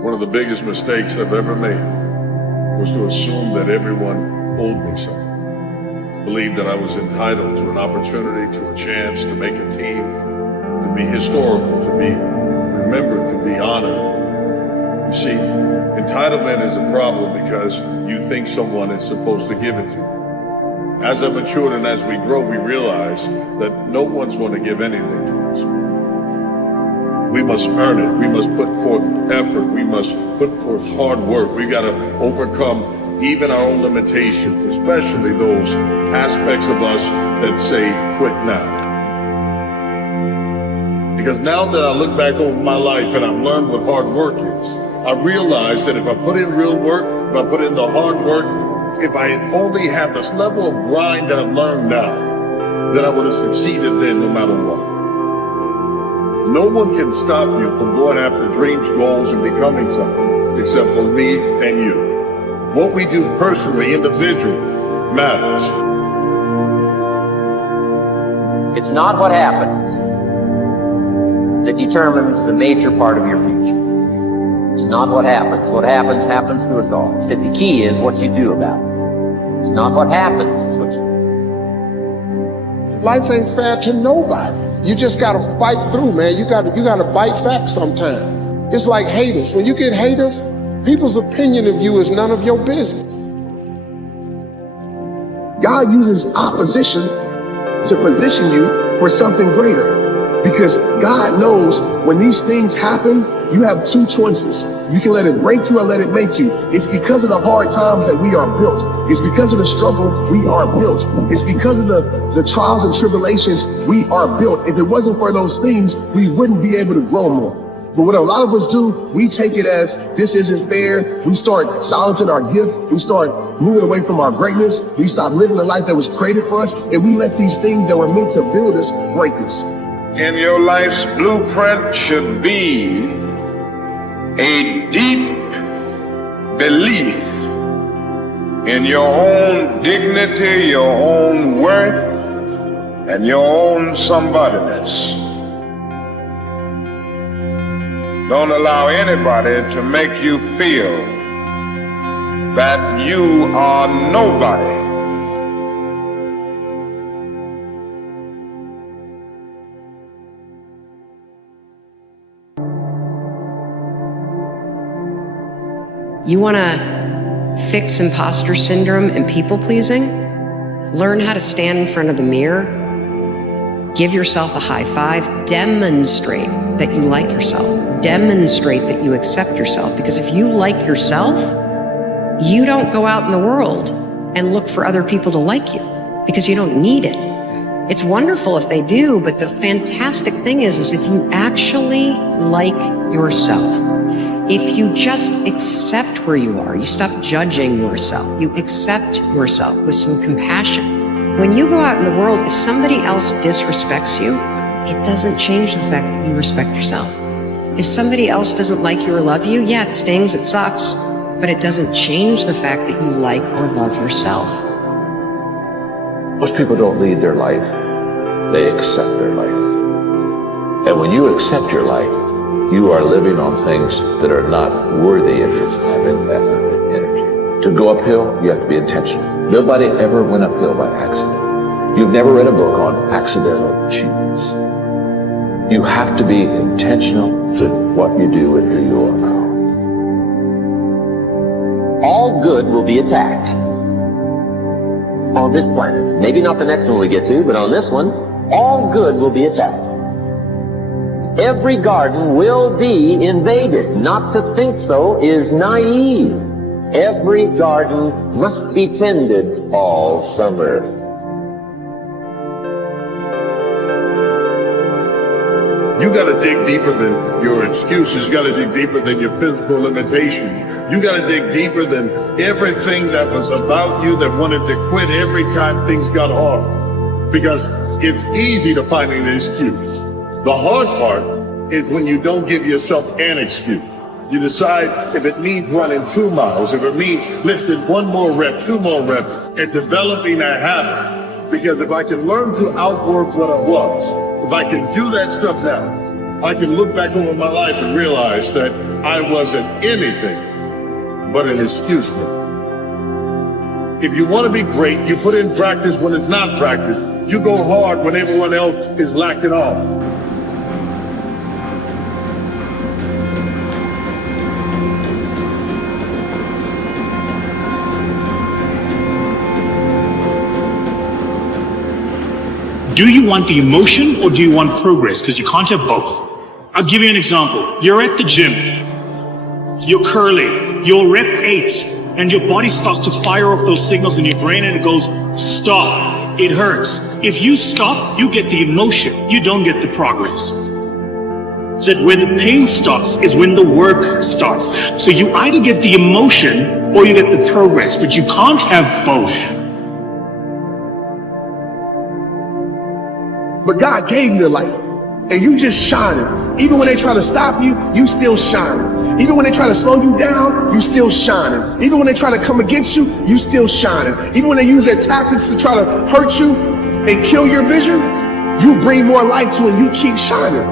One of the biggest mistakes I've ever made was to assume that everyone owed me something. Believed that I was entitled to an opportunity, to a chance to make a team, to be historical, to be remembered, to be honored. You see, entitlement is a problem because you think someone is supposed to give it to you. As I matured and as we grow, we realize that no one's going to give anything to us. We must earn it. We must put forth effort. We must put forth hard work. We got to overcome even our own limitations, especially those aspects of us that say, quit now. Because now that I look back over my life and I've learned what hard work is, I realize that if I put in real work, if I put in the hard work, if I only have this level of grind that I've learned now, then I would have succeeded then no matter what. No one can stop you from going after dreams, goals, and becoming something except for me and you. What we do personally, individually, matters. It's not what happens that determines the major part of your future. It's not what happens. What happens, happens to us all. He said the key is what you do about it. It's not what happens, it's what you do. Life ain't fair to nobody. You just gotta fight through, man. You gotta bite back sometime. It's like haters. When you get haters, people's opinion of you is none of your business. God uses opposition to position you for something greater. Because God knows when these things happen, you have two choices. You can let it break you or let it make you. It's because of the hard times that we are built. It's because of the struggle we are built. It's because of the trials and tribulations we are built. If it wasn't for those things, we wouldn't be able to grow more. But what a lot of us do, we take it as this isn't fair. We start silencing our gift. We start moving away from our greatness. We stop living the life that was created for us. And we let these things that were meant to build us break us. In your life's blueprint should be a deep belief in your own dignity, your own worth, and your own somebodyness. Don't allow anybody to make you feel that you are nobody. You want to fix imposter syndrome and people pleasing? Learn how to stand in front of the mirror, give yourself a high five, demonstrate that you like yourself, demonstrate that you accept yourself. Because if you like yourself, you don't go out in the world and look for other people to like you because you don't need it. It's wonderful if they do, but the fantastic thing is if you actually like yourself, if you just accept where you are, you stop judging yourself, you accept yourself with some compassion. When you go out in the world, if somebody else disrespects you, it doesn't change the fact that you respect yourself. If somebody else doesn't like you or love you, yeah, it stings, it sucks, but it doesn't change the fact that you like or love yourself. Most people don't lead their life, they accept their life. And when you accept your life, you are living on things that are not worthy of your time and effort and energy. To go uphill, you have to be intentional. Nobody ever went uphill by accident. You've never read a book on accidental achievements. You have to be intentional with what you do and who you are. All good will be attacked on this planet. Maybe not the next one we get to, but on this one, all good will be attacked. Every garden will be invaded. Not to think so is naive. Every garden must be tended all summer. You got to dig deeper than your excuses. You got to dig deeper than your physical limitations. You got to dig deeper than everything that was about you that wanted to quit every time things got hard. Because it's easy to find an excuse. The hard part is when you don't give yourself an excuse. You decide if it means running 2 miles, if it means lifting 1 more rep, 2 more reps, and developing a habit. Because if I can learn to outwork what I was, if I can do that stuff now, I can look back over my life and realize that I wasn't anything but an excuse me. If you want to be great, you put in practice when it's not practice. You go hard when everyone else is lacking off. Do you want the emotion or do you want progress? Because you can't have both. I'll give you an example. You're at the gym. You're curling. You're rep 8. And your body starts to fire off those signals in your brain and it goes, stop. It hurts. If you stop, you get the emotion. You don't get the progress. That when the pain stops is when the work starts. So you either get the emotion or you get the progress, but you can't have both. But God gave you the light, and you just shining. Even when they try to stop you, you still shining. Even when they try to slow you down, you still shining. Even when they try to come against you, you still shining. Even when they use their tactics to try to hurt you and kill your vision, you bring more light to it and you keep shining.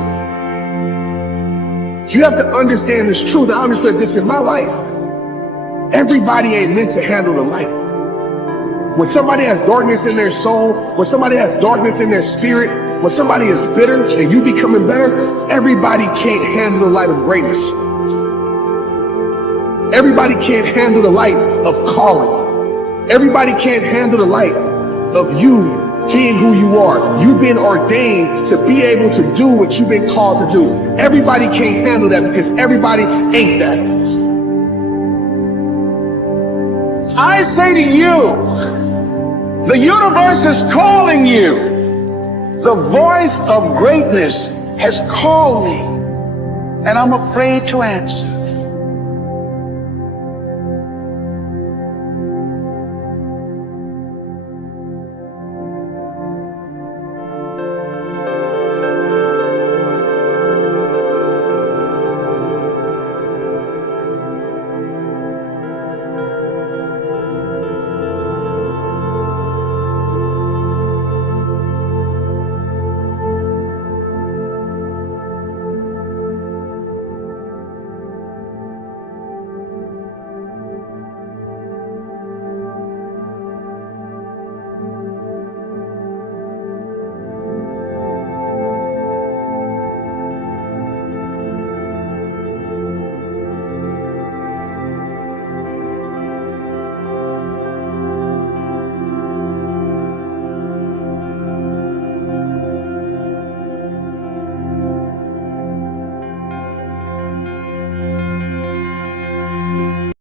You have to understand this truth. I understood this in my life. Everybody ain't meant to handle the light. When somebody has darkness in their soul, when somebody has darkness in their spirit, when somebody is bitter and you becoming better, everybody can't handle the light of greatness. Everybody can't handle the light of calling. Everybody can't handle the light of you being who you are. You've been ordained to be able to do what you've been called to do. Everybody can't handle that because everybody ain't that. I say to you, the universe is calling you. The voice of greatness has called me, and I'm afraid to answer.